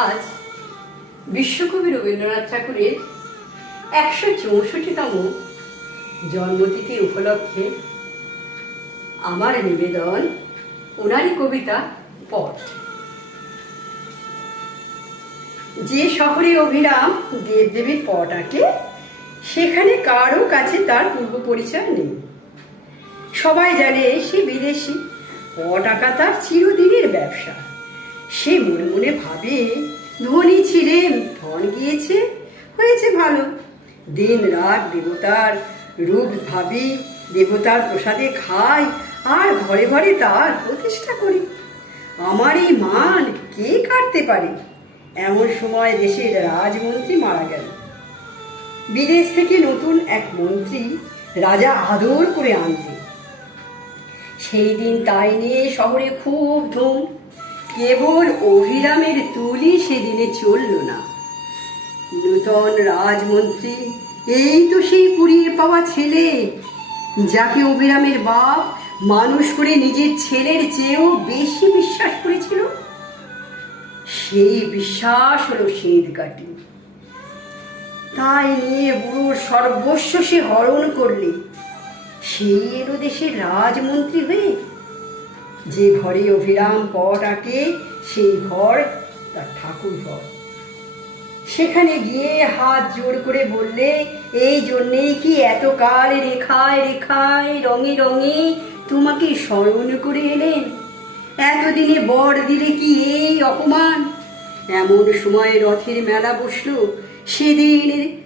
আজ বিশ্বকবি রবীন্দ্রনাথ ঠাকুরের একশো চৌষট্টিতম জন্মতিথি উপলক্ষে আমার নিবেদন ওনারই কবিতা পট যে শহরে অভিরাম দেবদেবীর পট আঁকে, সেখানে কারও কাছে তার পূর্ব পরিচয় নেই। সবাই জানে সে বিদেশি পট আঁকা তার চিরদিনের ব্যবসা। সে মনে মনে ভাবে, ধনী ছিলেন ধন গিয়েছে, হয়েছে ভালো। দিন রাত দেবতার রূপ ভাবি দেবতার প্রসাদে খাই আর ঘরে ঘরে তার প্রতিষ্ঠা করি। আমার এই মান কে কাটতে পারে? এমন সময় দেশের রাজমন্ত্রী মারা গেল। বিদেশ থেকে নতুন এক মন্ত্রী রাজা আদর করে আনলেন। সেই দিন তাই নিয়ে শহরে খুব ধুম। কেবল অভিরামের তুলি সেদিনে চলল না। নূতন রাজমন্ত্রী, এই তো সেই কুড়িয়ে পাওয়া ছেলে। যাকে অভিরামের বাপ মানুষ করে নিজের ছেলের চেয়েও বেশি বিশ্বাস করেছিল? সেই বিশ্বাস হলো সেদ কাটি তাই নিয়ে বুড়োর সর্বস্ব সে হরণ করলে। সেই এলো দেশের রাজমন্ত্রী হয়ে। যে ঘরে অভিরাম পট আঁকে, সেই ঘর তার ঠাকুর ঘর। সেখানে গিয়ে হাত জোর করে বললে, এই জন্যেই কি এত কাল রেখায় রেখায় রঙে রঙে তোমাকে স্মরণ করে এলেন? এতদিনে বর দিলে কি এই অপমান? এমন সময় রথের মেলা বসল। সেদিন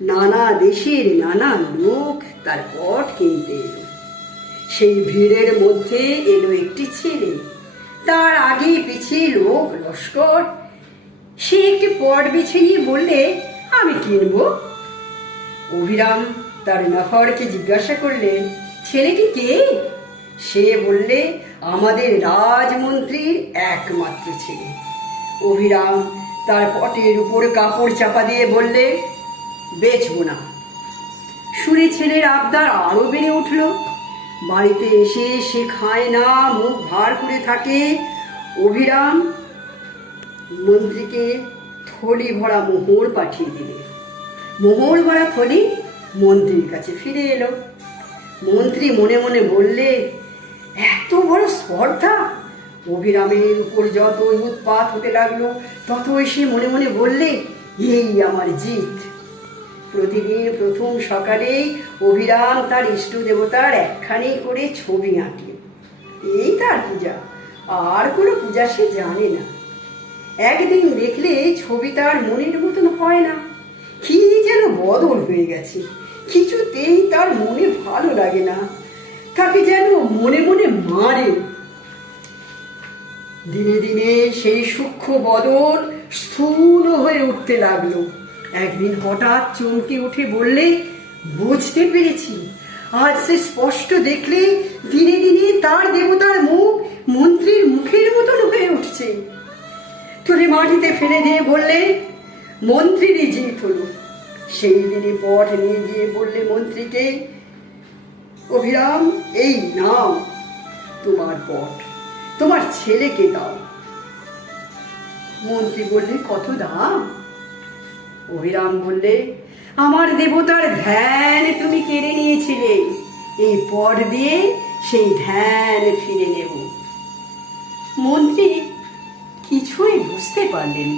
নানা দেশের নানা লোক তার পট কিনতে এলো। সেই ভিড়ের মধ্যে এলো একটি ছেলে। তার আগে পিছিয়ে লোক লস্কর। সে একটি পট বেছে নিয়ে বললে, আমি কিনবো। অভিরাম তার নফরকে জিজ্ঞাসা করলেন ছেলেটি কে? সে বললে, আমাদের রাজমন্ত্রীর একমাত্র ছেলে। অভিরাম তার পটের উপর কাপড় চাপা দিয়ে বললে বেচবো না। শুনে ছেলের আবদার আরও বেড়ে উঠল। বাড়িতে এসে সে খায় না, মুখ ভার করে থাকে। অভিরাম মন্ত্রীকে থলি ভরা মোহর পাঠিয়ে দিলে। মোহর ভরা থলি মন্ত্রীর কাছে ফিরে এলো। মন্ত্রী মনে মনে বললে, এত বড় স্পর্ধা! অভিরামের উপর যতই উৎপাত হতে লাগল, ততই সে মনে মনে বললে, এই আমার জিত! প্রতিদিন প্রথম সকালেই অভিরাম তার ইষ্ট দেবতার একখানি করে ছবি আঁকে। এই তার পূজা। আর কোনো পূজা সে জানে না। একদিন দেখলে ছবি তার মনের মতন হয় না। কি যেন বদল হয়ে গেছে। কিছুতেই তার মনে ভালো লাগে না। তাকে যেন মনে মনে মারে। দিনে দিনে সেই সূক্ষ্ম বদল স্থূল হয়ে উঠতে লাগল। একদিন হঠাৎ চমকে উঠে বললে, বুঝতে পেরেছি। আজ সে স্পষ্ট দেখলে দিনে দিনে তার দেবতার মুখ মন্ত্রীর মুখের মতন হয়ে উঠছে। তুলে মাটিতে ফেলে দিয়ে বললে, মন্ত্রীরই জিত হলো সেই দিনই পট নিয়ে গিয়ে বললে মন্ত্রীকে, অভিরাম, এই নাও তোমার পট তোমার ছেলেকে দাও। মন্ত্রী বললে, কত দাম? অভিরাম বললে, আমার দেবতার ধ্যান তুমি কেড়ে নিয়েছিলে। এই পর দিয়ে সেই ধ্যান ফিরে নেব। মন্ত্রী কিছুই বুঝতে পারলেন